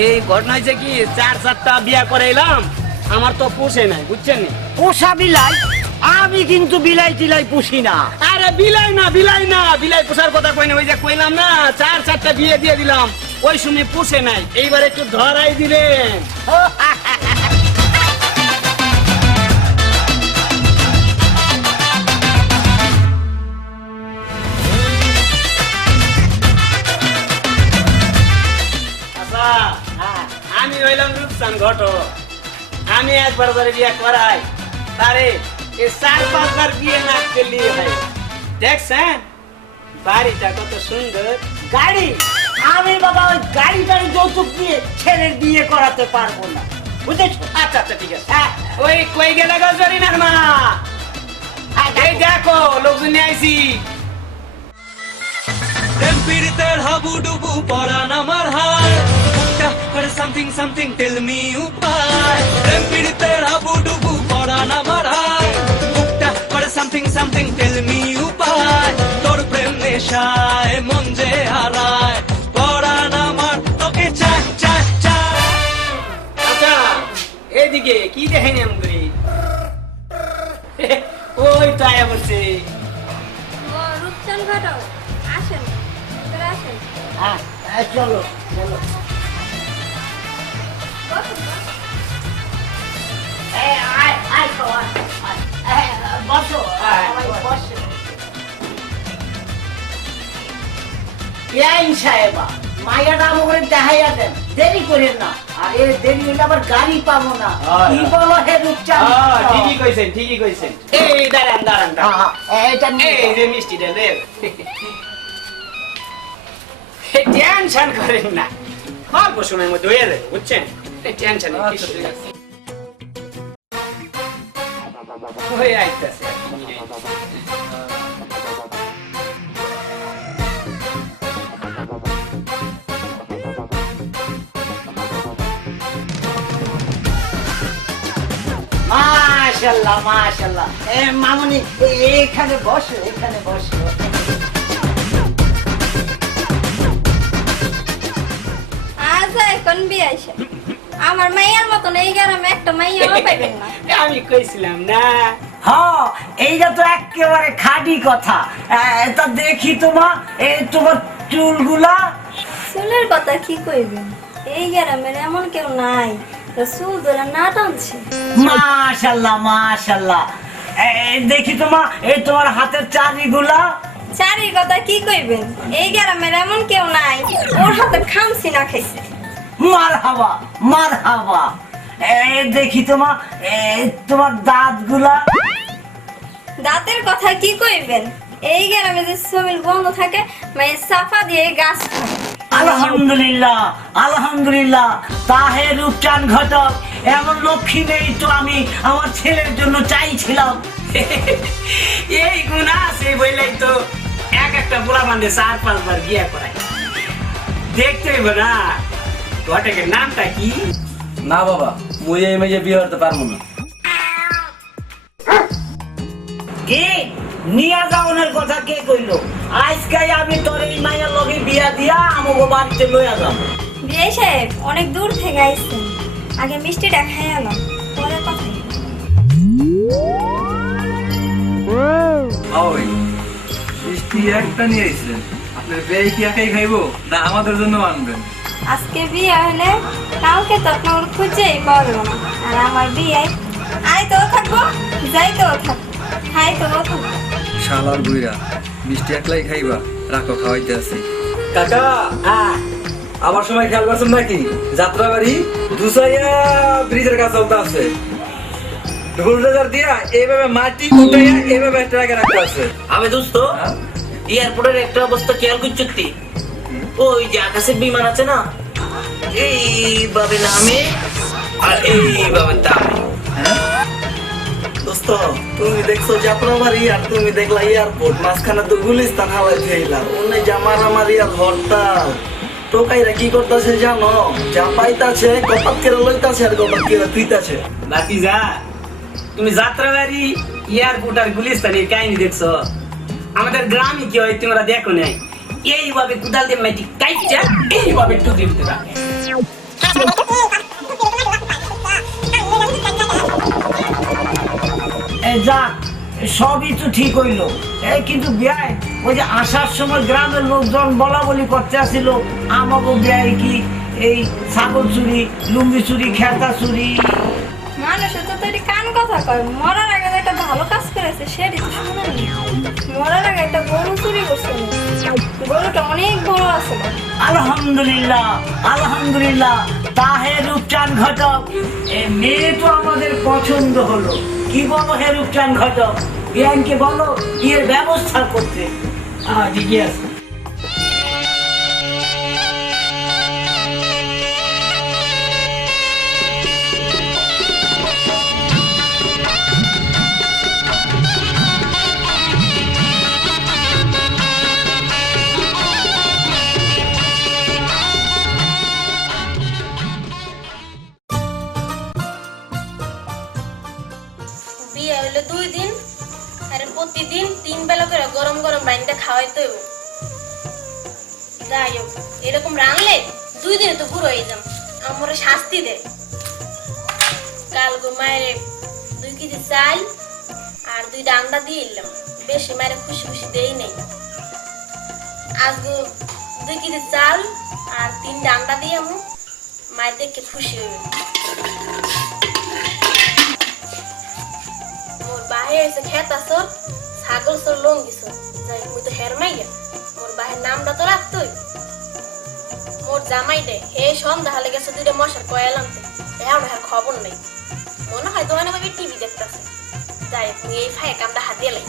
এই ঘটনা হয়েছে কি 4-4টা বিয়া করে এলাম, আমার তো পোষে নাই, বুঝছেন? পোষা বিলাই? আমি কিন্তু বিলাই টিলাই পুষি না। আরে বিলাই না, বিলাই পোষার কথা কই না, ওই যে কইলাম না 4-4টা বিয়ে দিয়ে দিলাম, ওই সময় পোষে নাই, এইবার একটু ধরাই দিলেন। আমি হইলাম রূপসান ঘটক, আমি একবার ধরে বিয়ে করাই তারে 4-5 বার বিয়ে না করলে হয়। দেখছেন বাড়িটা কত সুন্দর। গাড়ি? আমি বাবা ওই গাড়ি যৌতুক দিয়ে ছেলের বিয়ে করাতে পারবো না, বুঝেছো? আচ্ছা ঠিক আছে। ওই কই গেলে গো জরিনার মা? এই দেখো লোকজন নিয়ে আইছি। টেম্পিরিতের হাবুডুবু পরান আমার হায়, মুখটা করে সামথিং টেল মি উপায়। টেম্পিরিতের হাবুডুবু পরান আমার হায়, মুখটা করে সামথিং টেল মি উপায়। তোর প্রেম নেশায় মন যে হারায়, পরান আমার তোকে চায় চায় চায়। আচ্ছা এইদিকে কি দেখেন এমন করে? ওই তো আয়া বলছে। ও রূপচান ঘটক, আসেন ভিতরে আসেন। হ্যাঁ চলো চলো। বসুন, বসুন। বসো বসো। এই সাহেবা মাইয়াটা আমাকে দেখাইয়া দেন, দেরি করেন না। আরে দেরি হইলে আবার গাড়ি পাবো না। কি বলো হে রূপচাঁদ? ঠিকই কইছেন। এই দাঁড়ান। এটা এই যে মিষ্টি দেন। টেনশন করেন না, অল্প সময়ের মধ্যে হয়ে যাবে, বুঝছেন? টেনশন হয়ে আইতেছে। মাশাআল্লাহ মাশাআল্লাহ। মামুনি এখানে বসো, এখানে বসো। আজ এখন বিয়ে আসে, আমার মাইয়ার মতন এই গ্রামে একটা মাইয়াও পাইবেন না। আমি কইছিলাম না। হ্যাঁ এইটা তো একেবারে খাঁটি কথা। তা দেখি তোমার তোমার চুলগুলা। চুলের কথা কি কইবেন, এই গ্রামের এমন কেউ নাই তো চুল ধরে না টানছে। মাশাআল্লাহ মাশাআল্লাহ। দেখি তোমার তোমার হাতের চারিগুলা। চারির কথা কি কইবেন, এই গ্রামের এমন কেউ নাই ওর হাতে খামছি না খাইছে। মারহাবা মারহাবা। দেখি তোমার তোমার দাঁতগুলা। দাঁতের কথা কি কইবেন, এই গ্রামে যে সবিল বন্ধ থাকে মানে সাফা দিয়ে গাছ থাকে। আলহামদুলিল্লাহ আলহামদুলিল্লাহ। তাহে রূপচাঁদ ঘটক, এমন লক্ষ্মী নেই তো আমি আমার ছেলের জন্য চাইছিলাম। এই গুণা আছে বললেই তো একটা পোলা বান্ধে 4-5 বার বিয়ে করাই। দেখতে হইব না ঘটকের নামটা কি? না বাবা, মুই এই মেয়ে বিয়ে করতে পারবো না। কি নিয়া যাওনের কথা কে কইলো? আজকে আমি তোর এই মায়ের লগে বিয়া দিয়া আমাকে বাড়িতে লইয়া যাব। বিয়ে সাহেব অনেক দূর থেকে আইছেন, আগে মিষ্টিটা খাই আলাম পরে কথা। ওই মিষ্টি একটা নিয়ে এসেছিলেন, আপনার বিয়ে কি একাই খাইবো না আমাদের জন্য আনবেন? আজকে বিয়ে হলে কাউকে তো আপনার খুঁজেই পাওয়া যাবে না, আর আমার বিয়ে আইতেও থাকবো যাইতেও থাকবো খাইতেও থাকবো। শালার বুইরা মিষ্টি একলাই খাইবা, রাখো খাওয়াইতে আছি। কাকা আমার সময় খেয়াল করছেন নাকি? যাত্রা বাড়ি দুসাইয়া ব্রিজের কাছে চলতে আছে, ঢোলদার দিয়া এইভাবে মাটি উঠাইয়া এইভাবে একটা জায়গায় রাখতে আছে। আমি দোস্ত এয়ারপোর্টের একটা অবস্থা খেয়াল করছি, ওই যে আকাশের বিমান আছে না, এইভাবে নামে আর এইভাবে দামে। দোস্ত তুমি দেখছো যাত্রাবাড়ি আর তুমি দেখলা এয়ারপোর্ট, মাঝখানে তো গুলিস্তান হাওয়াই ফেলা, অন্য জামারামারি আর হরতাল। টোকাইরা কি করতেছে জানো? যা পাইতাছে কপাত কেড়ে লইতাছে আর কপাত কেড়ে তুইতাছে। ভাতিজা তুমি যাত্রাবাড়ি এয়ারপোর্ট আর গুলিস্তানের কাহিনী দেখছো, আমাদের গ্রামে কি হয় তোমরা দেখো নাই? এইভাবে কুদাল দিয়ে মাটি কাইটা এইভাবে টুকে দিতে থাকে। এই যাক, সবই তো ঠিক হইলো। এই কিন্তু বিয়াই, ওই যে আসার সময় গ্রামের লোকজন বলা বলি করতে আসছিল আমাকে বিয়াই কি এই ছাগল চুরি, লুঙ্গি চুরি, খেতা চুরি। মানুষ তো তোর কান কথা কয়, মরার আগে যে একটা ভালো কাজ করেছে সেটি তো শুনেনি। মরার আগে একটা গরু চুরি করছে, গরুটা অনেক বড় আছে। আলহামদুলিল্লাহ, আলহামদুলিল্লাহ। তাহে রূপচান ঘটক, এ মেয়ে তো আমাদের পছন্দ হলো। কি বলো হে রূপচান ঘটক, বিয়ানকে বলো বিয়ের ব্যবস্থা করতে। ঠিকই আছে। বিয়ে হইলো 2 দিন, আর প্রতিদিন 3 বেলা করে গরম গরম রান্না খাওয়াইতে হইব। যাই হোক, এরকম রানলে 2 দিনে তো বুড়ো হয়ে যাম, আমার শাস্তি দে। কাল গো মায়ের 2 কেজি চাল আর 2টা আন্ডা দিয়ে এলাম, বেশি মায়ের খুশি খুশি দেই নেই। আজ গো 2 কেজি চাল আর 3টা আন্ডা দিয়ে আমি মায়ের দেখে খুশি হইব। বাহে এসে খেত আসো, ছাগল সর লঙ্গি সর, যাই মুই তো হের মাইয়া, মোর বাহের নামটা তো রাখতই। মোর জামাই দে হে সন্ধ্যা হলে গেছে 2টা মশার কয়াল আনতে, এখন আর খবর নেই। মনে হয় দোকানে ভাবে টিভি দেখতেছে। যাই মুই এই ফায়ে কামটা হাতে লাই।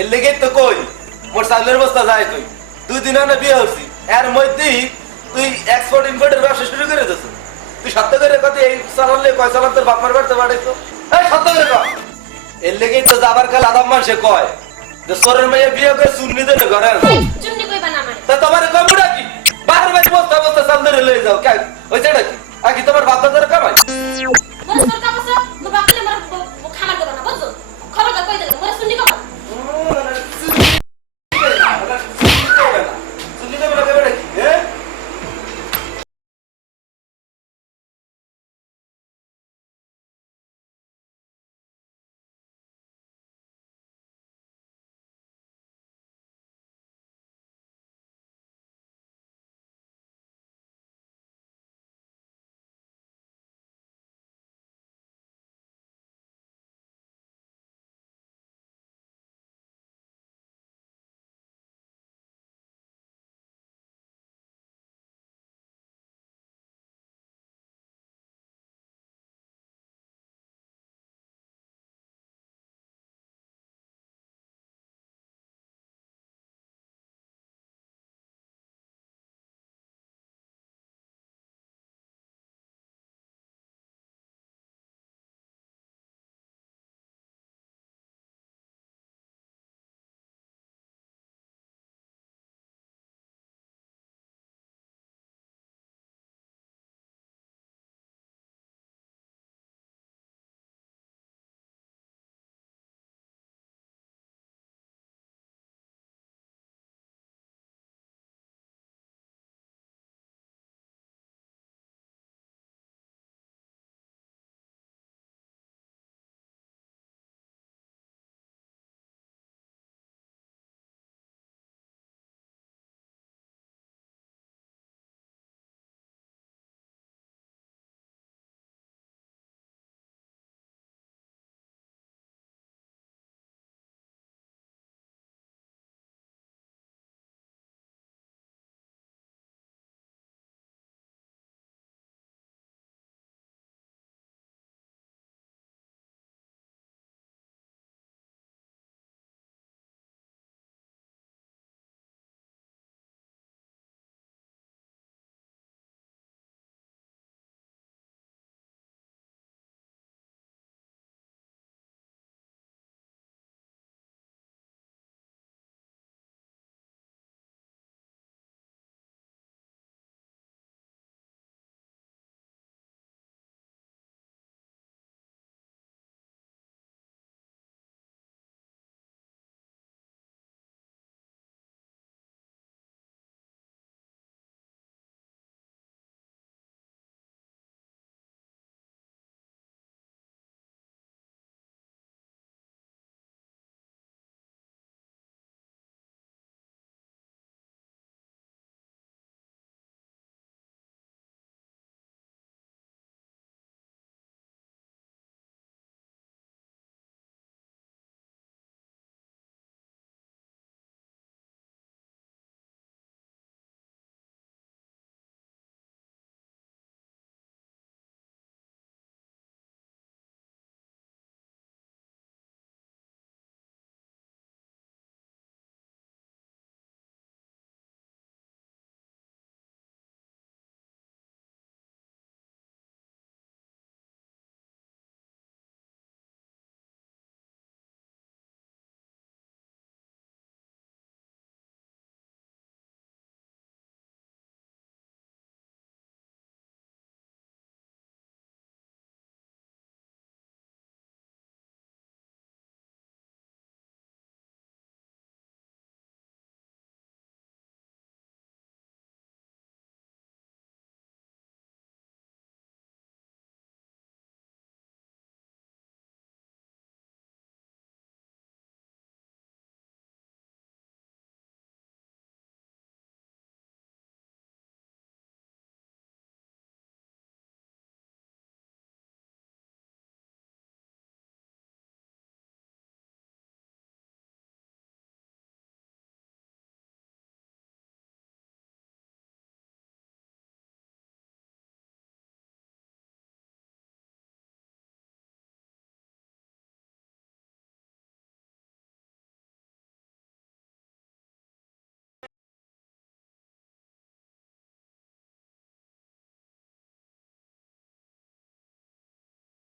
এর লেগে তো কই মোর চালের বস্তা যায় তুই 2 দিন আগে বিয়ে হচ্ছি, এর মধ্যেই তুই এক্সপোর্ট ইম্পোর্টের ব্যবসা শুরু করে দিস। তুই সত্য করে কত এই চালালে কয় চালান তোর বাপমার বাড়তে পাঠাইছো? এই সত্য করে কর। এর লেগেই তো যাবার কাল আদম মানুষে কয় যে সরের মেয়ে বিয়ে করে চুন্নি দেবে ঘরে চুন্নি কইবা না আমারে। তা তোমার কমুটা কি বাহার বাড়ি বস্তা বস্তা চাল ধরে লয়ে যাও কেন? ওই সেটা কি আকি তোমার বাপ দাদার কামাই?